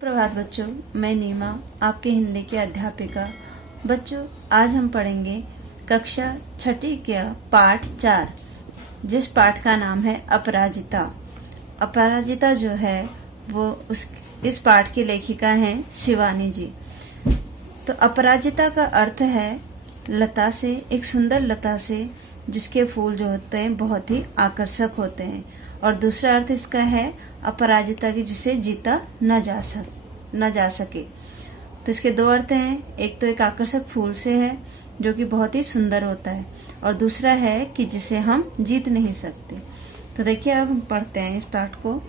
प्रभात बच्चों, मैं नीमा आपके हिंदी की अध्यापिका। बच्चों, आज हम पढ़ेंगे कक्षा छठी का पाठ 4, जिस पाठ का नाम है अपराजिता। अपराजिता जो है वो इस पाठ की लेखिका हैं शिवानी जी। तो अपराजिता का अर्थ है लता से, एक सुंदर लता से जिसके फूल जो होते हैं बहुत ही आकर्षक होते हैं। और दूसरा अर्थ इसका है अपराजिता की, जिसे जीता न जा सके। तो इसके दो अर्थ हैं। एक तो एक आकर्षक फूल से है जो कि बहुत ही सुंदर होता है, और दूसरा है कि जिसे हम जीत नहीं सकते। तो देखिए, अब हम पढ़ते हैं इस पाठ को।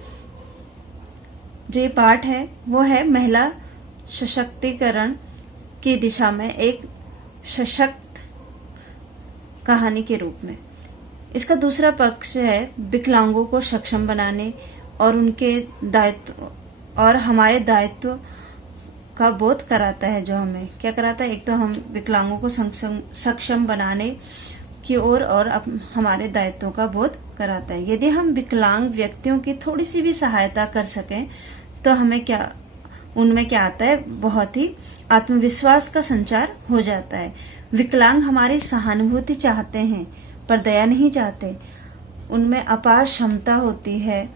जो ये पाठ है वो है महिला सशक्तिकरण की दिशा में एक सशक्त कहानी के रूप में। इसका दूसरा पक्ष है विकलांगों को सक्षम बनाने और उनके दायित्व और हमारे दायित्व का बोध कराता है। जो हमें क्या कराता है, एक तो हम विकलांगों को सक्षम बनाने की ओर और हमारे दायित्वों का बोध कराता है। यदि हम विकलांग व्यक्तियों की थोड़ी सी भी सहायता कर सकें तो हमें उनमें क्या आता है, बहुत ही आत्मविश्वास का संचार हो जाता है। विकलांग हमारी सहानुभूति चाहते हैं पर दया नहीं चाहते। उनमें अपार क्षमता होती है,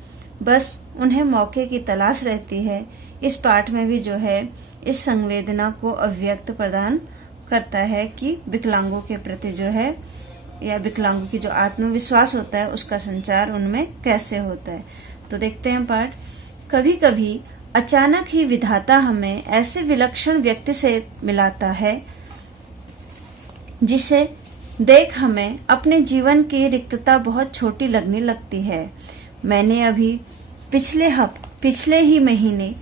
बस उन्हें मौके की तलाश रहती है। इस पाठ में भी जो है इस संवेदना को अभिव्यक्त प्रदान करता है कि विकलांगों के प्रति जो है, या विकलांगों की जो आत्मविश्वास होता है उसका संचार उनमें कैसे होता है। तो देखते हैं पाठ। कभी कभी अचानक ही विधाता हमें ऐसे विलक्षण व्यक्ति से मिलाता है जिसे देख हमें अपने जीवन की रिक्तता बहुत छोटी लगने लगती है। मैंने अभी पिछले ही महीने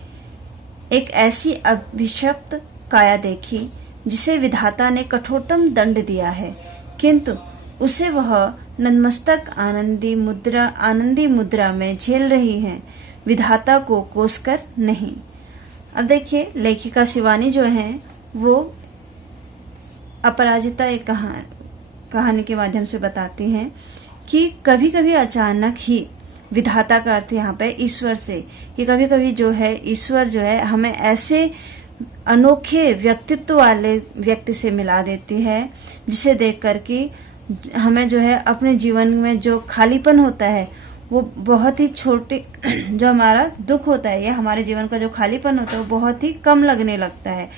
एक ऐसी अभिशप्त काया देखी जिसे विधाता ने कठोरतम दंड दिया है, किंतु उसे वह नतमस्तक आनंदी मुद्रा में झेल रही है, विधाता को कोसकर नहीं। अब देखिए, लेखिका शिवानी जो है वो अपराजिता एक कहानी के माध्यम से बताती हैं कि कभी कभी अचानक ही, विधाता का अर्थ यहाँ पे ईश्वर से, कि कभी कभी जो है ईश्वर जो है हमें ऐसे अनोखे व्यक्तित्व वाले व्यक्ति से मिला देती है जिसे देख कर कि हमें जो है अपने जीवन में जो खालीपन होता है वो बहुत ही छोटे, जो हमारा दुख होता है या हमारे जीवन का जो खालीपन होता है वो बहुत ही कम लगने लगता है।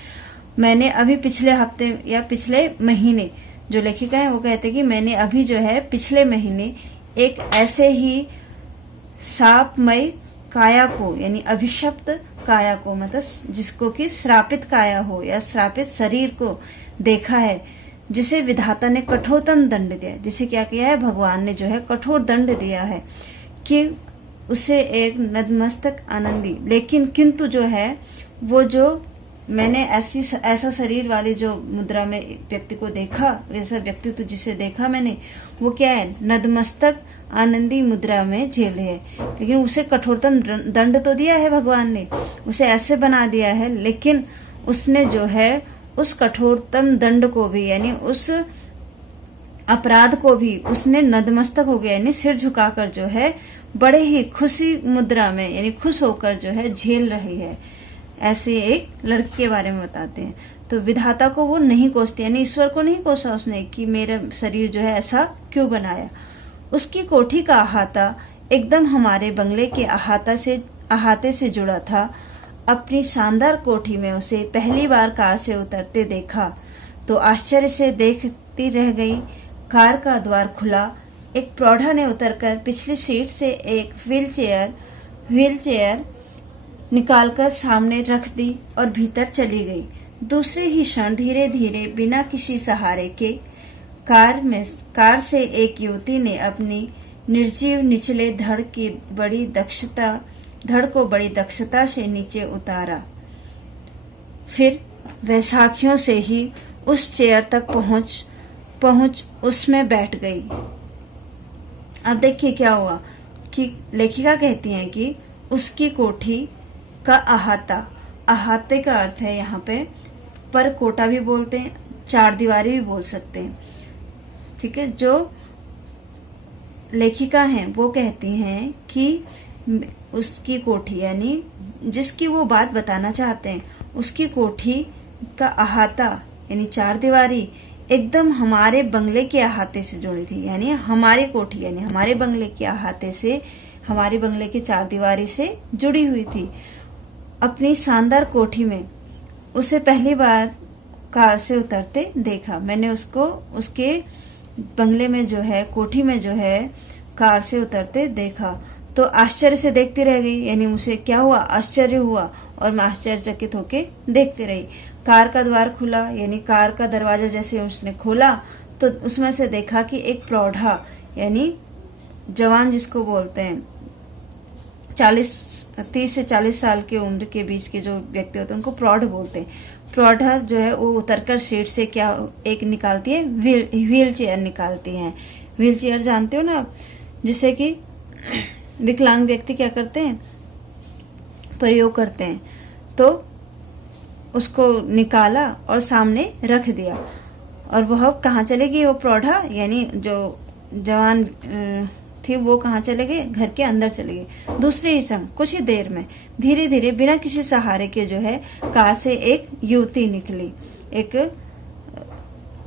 मैंने अभी पिछले हफ्ते या पिछले महीने, जो लेखिका है वो कहते हैं कि मैंने अभी जो है पिछले महीने एक ऐसे ही शापमय काया को, यानी अभिशप्त काया को, मतलब जिसको कि श्रापित काया हो या श्रापित शरीर को देखा है, जिसे विधाता ने कठोरतम दंड दिया है। जिसे क्या किया है, भगवान ने जो है कठोर दंड दिया है कि उसे एक नतमस्तक आनंदी, लेकिन किंतु जो है वो जो मैंने ऐसा शरीर वाली जो मुद्रा में व्यक्ति को देखा, ऐसा व्यक्तित्व जिसे देखा मैंने, वो क्या है, नतमस्तक आनंदी मुद्रा में झेले है। लेकिन उसे कठोरतम दंड तो दिया है भगवान ने, उसे ऐसे बना दिया है, लेकिन उसने जो है उस कठोरतम दंड को भी, यानी उस अपराध को भी उसने नतमस्तक हो गया, यानी सिर झुकाकर जो है बड़े ही खुशी मुद्रा में, यानी खुश होकर जो है झेल रही है। ऐसे एक लड़की के बारे में बताते हैं। तो विधाता को वो नहीं कोसती, यानी ईश्वर को नहीं कोसा उसने कि मेरा शरीर जो है ऐसा क्यों बनाया। उसकी कोठी का अहाता एकदम हमारे बंगले के अहाते से जुड़ा था। अपनी शानदार कोठी में उसे पहली बार कार से उतरते देखा तो आश्चर्य से देखती रह गई। कार का द्वार खुला, एक प्रौढ़ा ने उतरकर पिछली सीट से एक व्हील चेयर निकालकर सामने रख दी और भीतर चली गई। दूसरे ही क्षण धीरे धीरे बिना किसी सहारे के कार से एक युवती ने अपनी निर्जीव निचले धड़ को बड़ी दक्षता से नीचे उतारा। फिर वैसाखियों से ही उस चेयर तक पहुंच उसमें बैठ गई। अब देखिए क्या हुआ कि लेखिका कहती हैं कि उसकी कोठी का अहाते का अर्थ है यहाँ पे पर कोटा भी बोलते हैं, चार दीवारी भी बोल सकते हैं। ठीक है, जो लेखिका हैं वो कहती हैं कि उसकी कोठी यानी जिसकी वो बात बताना चाहते हैं उसकी कोठी का अहाता यानी चार दीवारी एकदम हमारे बंगले के अहाते से जुड़ी थी। यानी हमारी कोठी यानी हमारे बंगले के अहाते से, हमारे बंगले की चार दीवारी से जुड़ी हुई थी। अपनी शानदार कोठी में उसे पहली बार कार से उतरते देखा। मैंने उसको उसके बंगले में जो है, कोठी में जो है, कार से उतरते देखा तो आश्चर्य से देखती रह गई। यानी मुझे क्या हुआ, आश्चर्य हुआ और मैं आश्चर्यचकित होके देखती रही। कार का द्वार खुला, यानी कार का दरवाजा जैसे उसने खोला तो उसमें से देखा कि एक प्रौढ़ा यानी जवान जिसको बोलते हैं 30 से 40 साल की उम्र के बीच के जो व्यक्ति होते हैं उनको प्रौढ़ बोलते हैं। प्रौढ़ा जो है वो उतरकर सीट से क्या एक निकालती है, व्हील चेयर निकालती है। व्हील चेयर जानते हो ना आप, जिससे कि विकलांग व्यक्ति क्या करते हैं, प्रयोग करते हैं। तो उसको निकाला और सामने रख दिया और वह कहाँ चले गई, वो प्रौढ़ा यानी जो जवान थी वो कहाँ चले गए, घर के अंदर चले गए। दूसरे ही क्षण कुछ ही देर में धीरे धीरे बिना किसी सहारे के जो है कार से एक युवती निकली, एक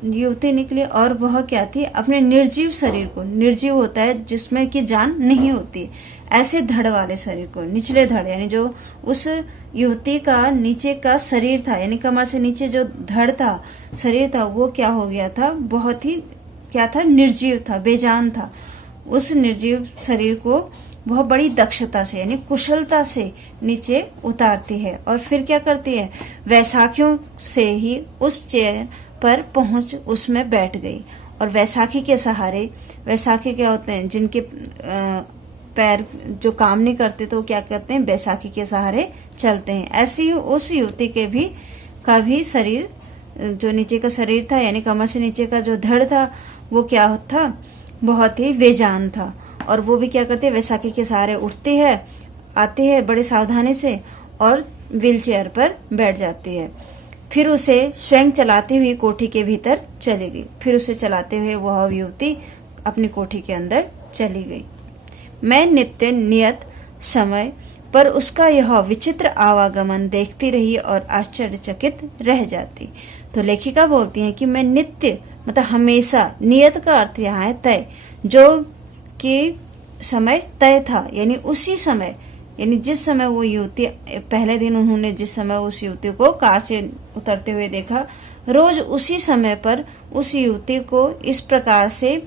युवती निकली और वह क्या थी, अपने निर्जीव शरीर को, निर्जीव होता है जिसमें कि जान नहीं होती, ऐसे धड़ वाले शरीर को, निचले धड़ यानी जो उस युवती का नीचे का शरीर था यानी कमर से नीचे जो धड़ था, शरीर था, वो क्या हो गया था, बहुत ही क्या था, निर्जीव था, बेजान था। उस निर्जीव शरीर को बहुत बड़ी दक्षता से यानी कुशलता से नीचे उतारती है और फिर क्या करती है, वैसाखियों से ही उस चेयर पर पहुंच उसमें बैठ गई और वैसाखी के सहारे, वैसाखी क्या होते हैं जिनके पैर जो काम नहीं करते तो क्या करते हैं, बैसाखी के सहारे चलते हैं। ऐसी ही उस युवती के भी शरीर, जो नीचे का शरीर था यानी कमर से नीचे का जो धड़ था वो क्या था, बहुत ही बेजान था। और वो भी क्या करती है, वैसाखी के सहारे उठती है, आती है बड़े सावधानी से और व्हील चेयर पर बैठ जाती है। फिर उसे स्वयं चलाती हुई कोठी के भीतर चली गई। फिर उसे चलाते हुए वह युवती अपनी कोठी के अंदर चली गई। मैं नित्य नियत समय पर उसका यह विचित्र आवागमन देखती रही और आश्चर्यचकित रह जाती। तो लेखिका बोलती है कि मैं नित्य मतलब हमेशा, नियत का अर्थ यहाँ है तय, जो कि समय तय था यानी उसी समय, यानी जिस समय वो युवती, पहले दिन उन्होंने जिस समय उस युवती को कार से उतरते हुए देखा, रोज उसी समय पर उस युवती को इस प्रकार से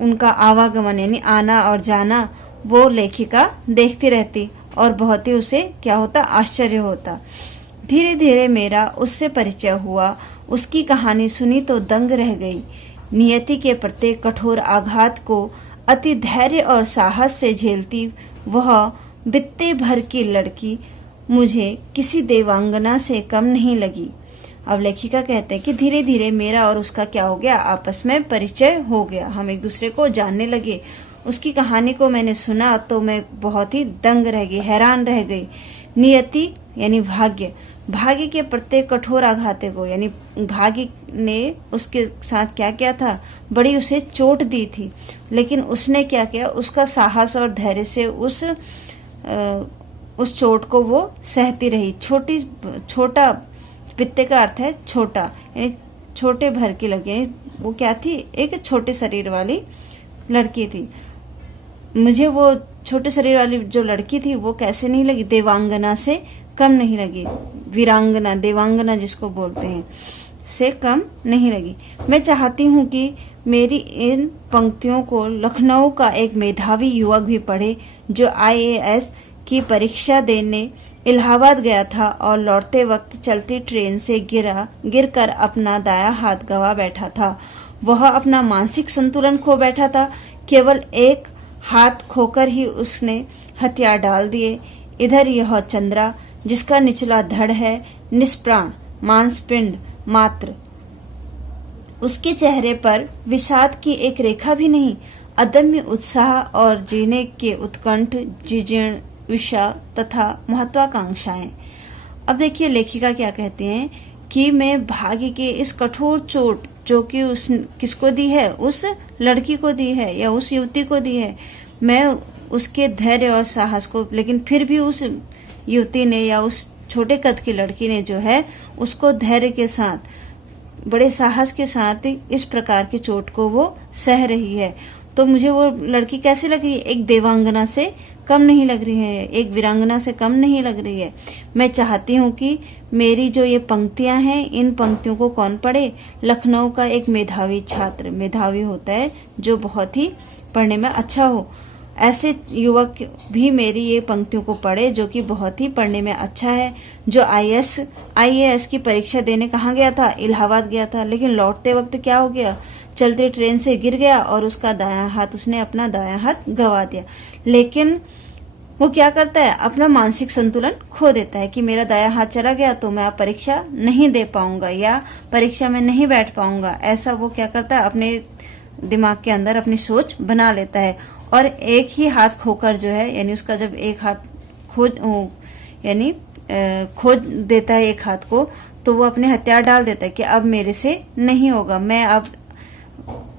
उनका आवागमन यानी आना और जाना वो लेखिका देखती रहती और बहुत ही उसे क्या होता, आश्चर्य होता। धीरे धीरे मेरा उससे परिचय हुआ, उसकी कहानी सुनी तो दंग रह गई। नियति के प्रत्येक कठोर आघात को अति धैर्य और साहस से झेलती वह बित्ते भर की लड़की मुझे किसी देवांगना से कम नहीं लगी। अब लेखिका कहते हैं कि धीरे धीरे मेरा और उसका क्या हो गया, आपस में परिचय हो गया, हम एक दूसरे को जानने लगे। उसकी कहानी को मैंने सुना तो मैं बहुत ही दंग रह गई, हैरान रह गई। नियति यानी भाग्य, भाग्य के प्रत्येक कठोर आघाते को यानी भाग्य ने उसके साथ क्या किया था, बड़ी उसे चोट दी थी, लेकिन उसने क्या किया, उसका साहस और धैर्य से उस चोट को वो सहती रही। छोटा पित्ते का अर्थ है छोटा, यानी छोटे भर की लड़की, यानी वो क्या थी, एक छोटे शरीर वाली लड़की थी। मुझे वो छोटे शरीर वाली जो लड़की थी वो कैसे नहीं लगी, देवांगना से कम नहीं लगी, वीरांगना, देवांगना जिसको बोलते हैं, से कम नहीं लगी। मैं चाहती हूँ कि मेरी इन पंक्तियों को लखनऊ का एक मेधावी युवक भी पढ़े जो IAS की परीक्षा देने इलाहाबाद गया था और लौटते वक्त चलती ट्रेन से गिरकर अपना दायां हाथ गवा बैठा था। वह अपना मानसिक संतुलन खो बैठा था, केवल एक हाथ खोकर ही उसने हथियार डाल दिए। इधर यह चंद्रा जिसका निचला धड़ है निष्प्राण मांसपिंड मात्र, उसके चेहरे पर विषाद की एक रेखा भी नहीं, अदम्य उत्साह और जीने के उत्कंठ, जिजीर्ण विषा तथा महत्वाकांक्षाएं। अब देखिए लेखिका क्या कहती हैं कि मैं भाग्य के इस कठोर चोट जो कि उस किसको दी है, उस लड़की को दी है या उस युवती को दी है, मैं उसके धैर्य और साहस को, लेकिन फिर भी उस युवती ने या उस छोटे कद की लड़की ने जो है उसको धैर्य के साथ, बड़े साहस के साथ इस प्रकार की चोट को वो सह रही है। तो मुझे वो लड़की कैसी लग रही है? एक देवांगना से कम नहीं लग रही है, एक वीरांगना से कम नहीं लग रही है। मैं चाहती हूँ कि मेरी जो ये पंक्तियां हैं, इन पंक्तियों को कौन पढ़े? लखनऊ का एक मेधावी छात्र, मेधावी होता है जो बहुत ही पढ़ने में अच्छा हो, ऐसे युवक भी मेरी ये पंक्तियों को पढ़े जो कि बहुत ही पढ़ने में अच्छा है, जो IAS की परीक्षा देने कहाँ गया था? इलाहाबाद गया था, लेकिन लौटते वक्त क्या हो गया? चलते ट्रेन से गिर गया और उसका दायां हाथ, उसने अपना दायां हाथ गंवा दिया। लेकिन वो क्या करता है? अपना मानसिक संतुलन खो देता है कि मेरा दायां हाथ चला गया तो मैं अब परीक्षा नहीं दे पाऊंगा या परीक्षा में नहीं बैठ पाऊंगा। ऐसा वो क्या करता है? अपने दिमाग के अंदर अपनी सोच बना लेता है और एक ही हाथ खोकर जो है, यानी उसका जब एक हाथ खो देता है एक हाथ को, तो वो अपने हथियार डाल देता है कि अब मेरे से नहीं होगा, मैं अब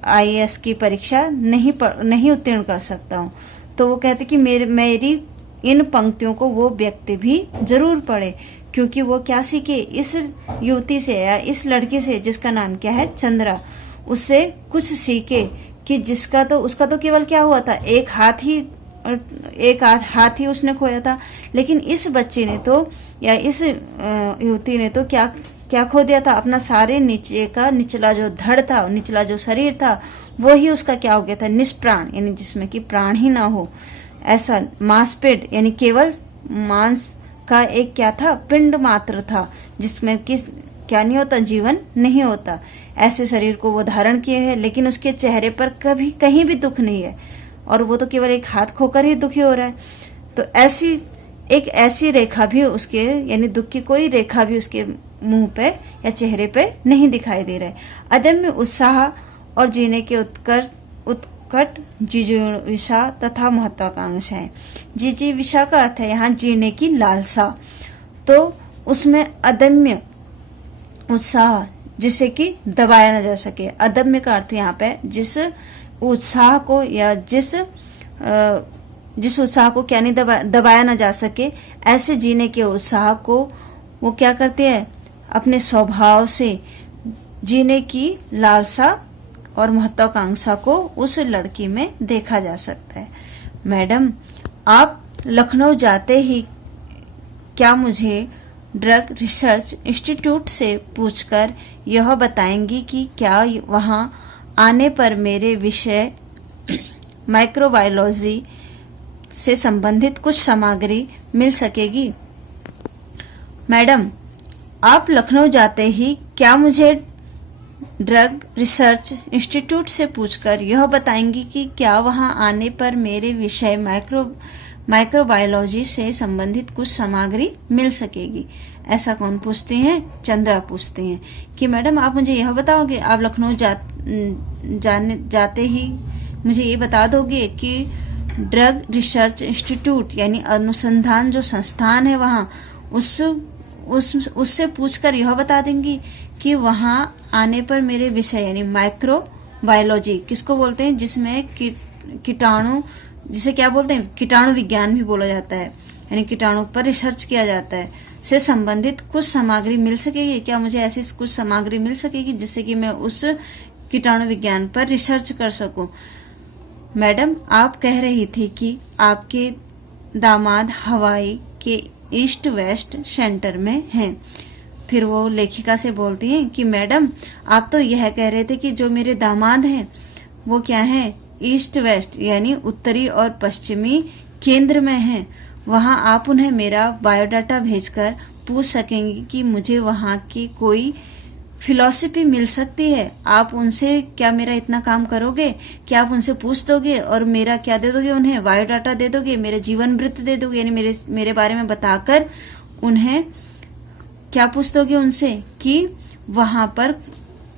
IAS की परीक्षा नहीं उत्तीर्ण कर सकता हूँ। तो वो कहते कि मेरी इन पंक्तियों को वो व्यक्ति भी जरूर पढ़े, क्योंकि वो क्या सीखे इस युवती से या इस लड़की से जिसका नाम क्या है? चंद्रा, उससे कुछ सीखे कि उसका तो केवल क्या हुआ था? एक हाथ ही उसने खोया था, लेकिन इस बच्चे ने तो या इस युवती ने तो क्या खो दिया था? अपना सारे नीचे का निचला जो धड़ था, निचला जो शरीर था, वो ही उसका क्या हो गया था? निष्प्राण, यानी जिसमें कि प्राण ही ना हो, ऐसा मांसपेट, यानी केवल मांस का एक क्या था? पिंड मात्र था, जिसमें कि क्या नहीं होता? जीवन नहीं होता। ऐसे शरीर को वो धारण किए है, लेकिन उसके चेहरे पर कभी कहीं भी दुख नहीं है, और वो तो केवल एक हाथ खोकर ही दुखी हो रहा है। तो ऐसी रेखा भी उसके, यानी दुख की कोई रेखा भी उसके मुंह पे या चेहरे पे नहीं दिखाई दे रहा है। अदम्य उत्साह और जीने के उत्कट जिजीविषा तथा महत्वाकांक्षा है। जिजीविषा का अर्थ है यहाँ जीने की लालसा, तो उसमें अदम्य उत्साह जिसे कि दबाया न जा सके। अदम्य का अर्थ यहाँ पे जिस उत्साह को या जिस उत्साह को क्या नहीं दबाया न जा सके, ऐसे जीने के उत्साह को वो क्या करते हैं? अपने स्वभाव से जीने की लालसा और महत्वाकांक्षा को उस लड़की में देखा जा सकता है। मैडम, आप लखनऊ जाते ही क्या मुझे ड्रग रिसर्च इंस्टीट्यूट से पूछकर यह बताएंगी कि क्या वहां आने पर मेरे विषय माइक्रोबायोलॉजी से संबंधित कुछ सामग्री मिल सकेगी? मैडम, आप लखनऊ जाते ही क्या मुझे ड्रग रिसर्च इंस्टीट्यूट से पूछकर यह बताएंगी कि क्या वहां आने पर मेरे विषय माइक्रोबायोलॉजी से संबंधित कुछ सामग्री मिल सकेगी? ऐसा कौन पूछते हैं? चंद्रा पूछते हैं कि मैडम आप मुझे यह बताओगे, आप लखनऊ जाते ही मुझे ये बता दोगे कि ड्रग रिसर्च इंस्टीट्यूट यानी अनुसंधान जो संस्थान है वहाँ उससे पूछकर यह बता देंगी कि वहाँ आने पर मेरे विषय यानी माइक्रोबायोलॉजी किसको बोलते हैं? जिसमें कीटाणु, जिसे क्या बोलते हैं? कीटाणु विज्ञान भी बोला जाता है, यानी कीटाणु पर रिसर्च किया जाता है, से संबंधित कुछ सामग्री मिल सकेगी? क्या मुझे ऐसी कुछ सामग्री मिल सकेगी जिससे कि मैं उस कीटाणु विज्ञान पर रिसर्च कर सकूं? मैडम, आप कह रही थी कि आपके दामाद हवाई के ईस्ट वेस्ट सेंटर में हैं। फिर वो लेखिका से बोलती हैं कि मैडम, आप तो यह कह रहे थे कि जो मेरे दामाद हैं वो क्या है? ईस्ट वेस्ट यानी उत्तरी और पश्चिमी केंद्र में हैं। वहां आप उन्हें मेरा बायोडाटा भेजकर पूछ सकेंगी कि मुझे वहां की कोई फिलॉसफी मिल सकती है। आप उनसे क्या मेरा इतना काम करोगे? क्या आप उनसे पूछ दोगे और मेरा क्या दे दोगे? उन्हें बायोडाटा दे दोगे, मेरे जीवन वृत्त दे दोगे, यानी मेरे बारे में बताकर उन्हें क्या पूछ दोगे उनसे कि वहां पर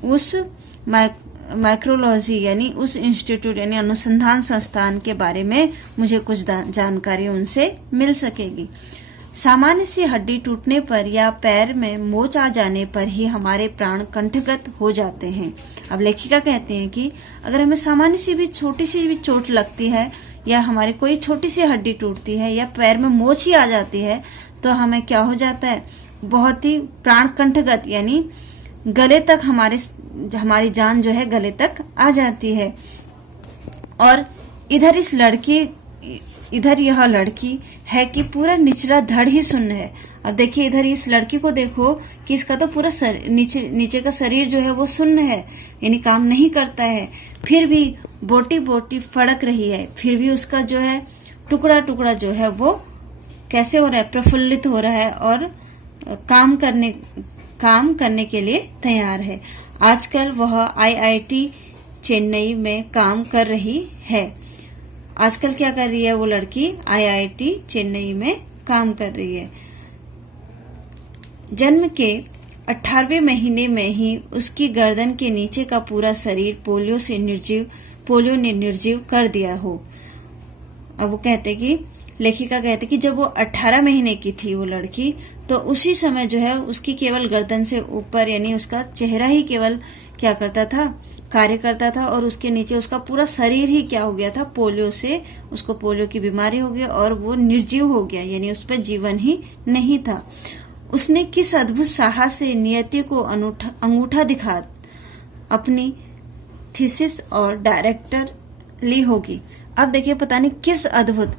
उस माइक्रोलॉजी यानी उस इंस्टीट्यूट यानी अनुसंधान संस्थान के बारे में मुझे कुछ जानकारी उनसे मिल सकेगी। सामान्य सी हड्डी टूटने पर या पैर में मोच आ जाने पर ही हमारे प्राण कंठगत हो जाते हैं। अब लेखिका कहते हैं कि अगर हमें सामान्य सी भी छोटी सी भी चोट लगती है या हमारे कोई छोटी सी हड्डी टूटती है या पैर में मोच ही आ जाती है तो हमें क्या हो जाता है, बहुत ही प्राण कंठगत यानी गले तक हमारी जान जो है गले तक आ जाती है। और इधर यह लड़की है कि पूरा निचला धड़ ही शून्य है। अब देखिए इधर इस लड़की को देखो कि इसका तो पूरा नीचे का शरीर जो है वो शून्य है, यानी काम नहीं करता है, फिर भी बोटी बोटी फड़क रही है, फिर भी उसका जो है टुकड़ा टुकड़ा जो है वो कैसे हो रहा है, प्रफुल्लित हो रहा है और काम करने के लिए तैयार है। आजकल वह IIT चेन्नई में काम कर रही है। आजकल क्या कर रही है वो लड़की, IIT चेन्नई में काम कर रही है। जन्म के 18वें महीने में ही उसकी गर्दन के नीचे का पूरा शरीर पोलियो ने निर्जीव कर दिया हो। अब वो लेखिका कहते कि जब वो 18 महीने की थी वो लड़की, तो उसी समय जो है उसकी केवल गर्दन से ऊपर यानी उसका चेहरा ही केवल क्या करता था, कार्य करता था, और उसके नीचे उसका पूरा शरीर ही क्या हो गया था, उसको पोलियो की बीमारी हो गया और वो निर्जीव हो गया, यानी उस पर जीवन ही नहीं था। उसने किस अद्भुत साहस से नियति को अंगूठा दिखा अपनी थीसिस और डायरेक्टर ली होगी। अब देखिए पता नहीं किस अद्भुत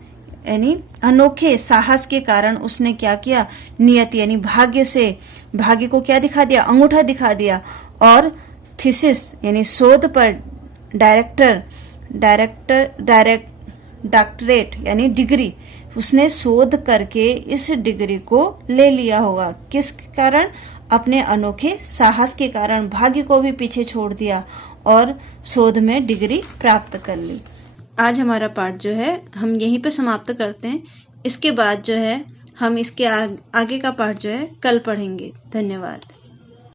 यानी अनोखे साहस के कारण उसने क्या किया, नियति यानी भाग्य को क्या दिखा दिया, अंगूठा दिखा दिया, और थीसिस यानी शोध पर डॉक्टरेट यानी डिग्री, उसने शोध करके इस डिग्री को ले लिया होगा। किस कारण, अपने अनोखे साहस के कारण भाग्य को भी पीछे छोड़ दिया और शोध में डिग्री प्राप्त कर ली। आज हमारा पाठ जो है हम यहीं पे समाप्त करते हैं। इसके बाद जो है हम इसके आगे का पाठ जो है कल पढ़ेंगे। धन्यवाद।